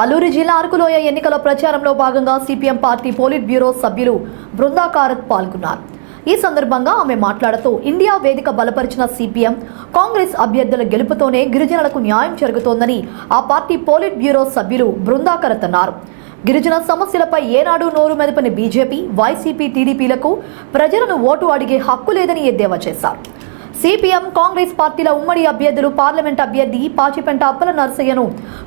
అల్లూరి జిల్లా అరకులోయ ఎన్నికల ప్రచారంలో భాగంగా సిపిఎం పార్టీ పోలిట్ బ్యూరో సభ్యులు బృందా కారత్ పాల్గొన్నారు. ఈ సందర్భంగా ఆమె మాట్లాడుతూ ఇండియా వేదిక బలపరిచిన సిపిఎం కాంగ్రెస్ అభ్యర్థుల గెలుపుతోనే గిరిజనులకు న్యాయం జరుగుతోందని ఆ పార్టీ పోలిట్ బ్యూరో సభ్యులు బృందా కారత్ అన్నారు. గిరిజన సమస్యలపై ఏనాడు నోరు మెదపని బీజేపీ, వైసీపీ, టీడీపీలకు ప్రజలను ఓటు అడిగే హక్కు లేదని ఎద్దేవా చేశారు. సిపిఎం, కాంగ్రెస్ పార్టీల ఉమ్మడి అభ్యర్థులు పార్లమెంట్ అభ్యర్థి పాచిపెంట అప్పల నరసయ్యను,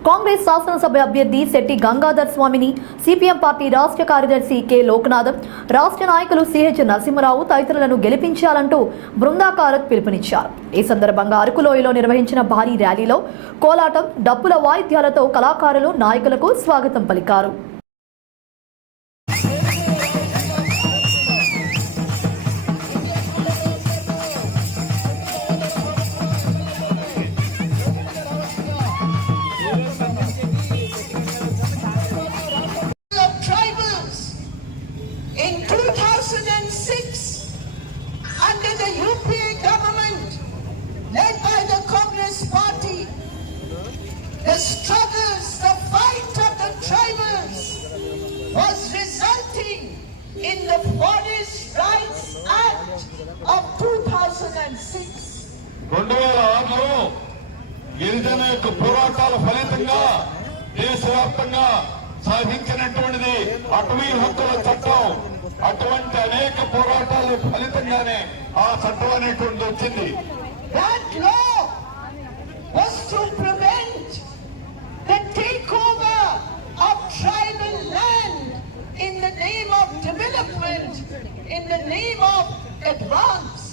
కాంగ్రెస్ శాసనసభ అభ్యర్థి శెట్టి గంగాధర్ స్వామిని, సిపిఎం పార్టీ రాష్ట్ర కార్యదర్శి కె లోకనాథం, రాష్ట్ర నాయకులు సిహెచ్ నరసింహరావు తదితరులను గెలిపించాలంటూ బృందా కారత్ పిలుపునిచ్చారు. ఈ సందర్భంగా అరకులోయలో నిర్వహించిన భారీ ర్యాలీలో కోలాటం, డప్పుల వాయిద్యాలతో కళాకారులు, నాయకులకు స్వాగతం పలికారు. In 2006, under the UPA government led by the Congress Party, the struggles, the fight of the tribals was resulting in the Forest Rights Act of 2006. గిరిజన యొక్క పోరాటాల ఫలితంగా దేశవ్యాప్తంగా సాధించినటువంటిది అటవీ హక్కుల చట్టం. అటువంటి అనేక పోరాటాల ఫలితంగానే ఆ చట్టం అనేటువంటిది వచ్చింది. That law was to prevent the takeover of tribal land in the name of development, in the name of advance.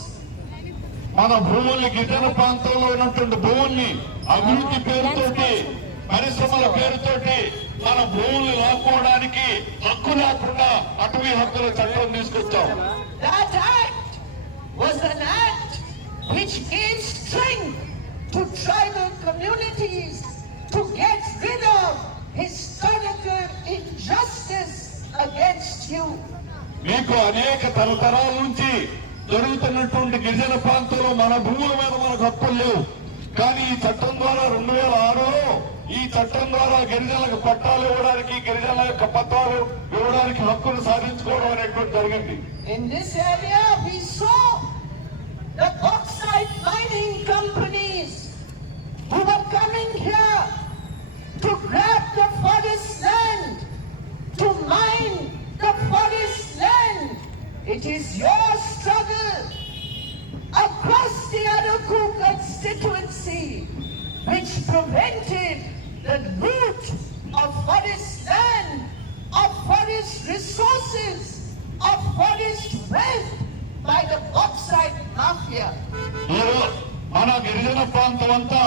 మన భూముల్ని, గిరిజన ప్రాంతంలో ఉన్నటువంటి భూముల్ని అభివృద్ధి పేరుతోటి, పరిశ్రమల పేరుతోటి మన భూములు లాక్కోవడానికి హక్కు లేకుండా అటవీ హక్కుల చట్టం తీసుకొచ్చాం. That act was an act which gave strength to tribal communities to get rid of historical injustice against you. మీకు అనేక తరతరాల నుంచి జరుగుతున్నటువంటి గిరిజన ప్రాంతంలో మన భూముల మీద మనకు హక్కులు లేవు. కానీ ఈ చట్టం ద్వారా 2006లో ఈ చట్టం ద్వారా గిరిజనులకు పట్టాలు ఇవ్వడానికి, గిరిజనుల యొక్క పత్రాలు ఇవ్వడానికి హక్కును సాధించుకోవడం అనేటువంటి జరిగింది. In this area we saw the bauxite mining companies who were coming here to grab the forest land, to mine the forest land. It is your struggle across the Araku constituency which prevented the loot of forest land, of forest resources, of forest wealth by the bauxite mafia. మన గిరిజన ప్రాంతం అంతా,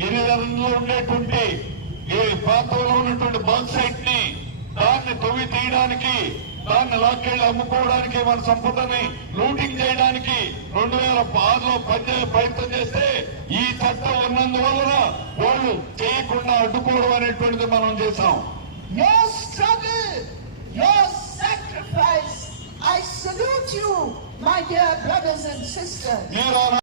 గిరిజనంలో ఉండేటువంటి ఈ ప్రాంతంలో ఉన్నటువంటి bauxite ని దాన్ని తవ్వి తీయడానికి, దాన్ని లాక్కెళ్ళి అమ్ముకోవడానికి, మన సంపదని లూటింగ్ చేయడానికి 2006లో ప్రయత్నం చేస్తే ఈ చట్టం ఉన్నందువలన వాళ్ళు చేయకుండా అడ్డుకోవడం అనేటువంటిది మనం చేశాం. Your struggle, your sacrifice, I salute you, my dear brothers and sisters.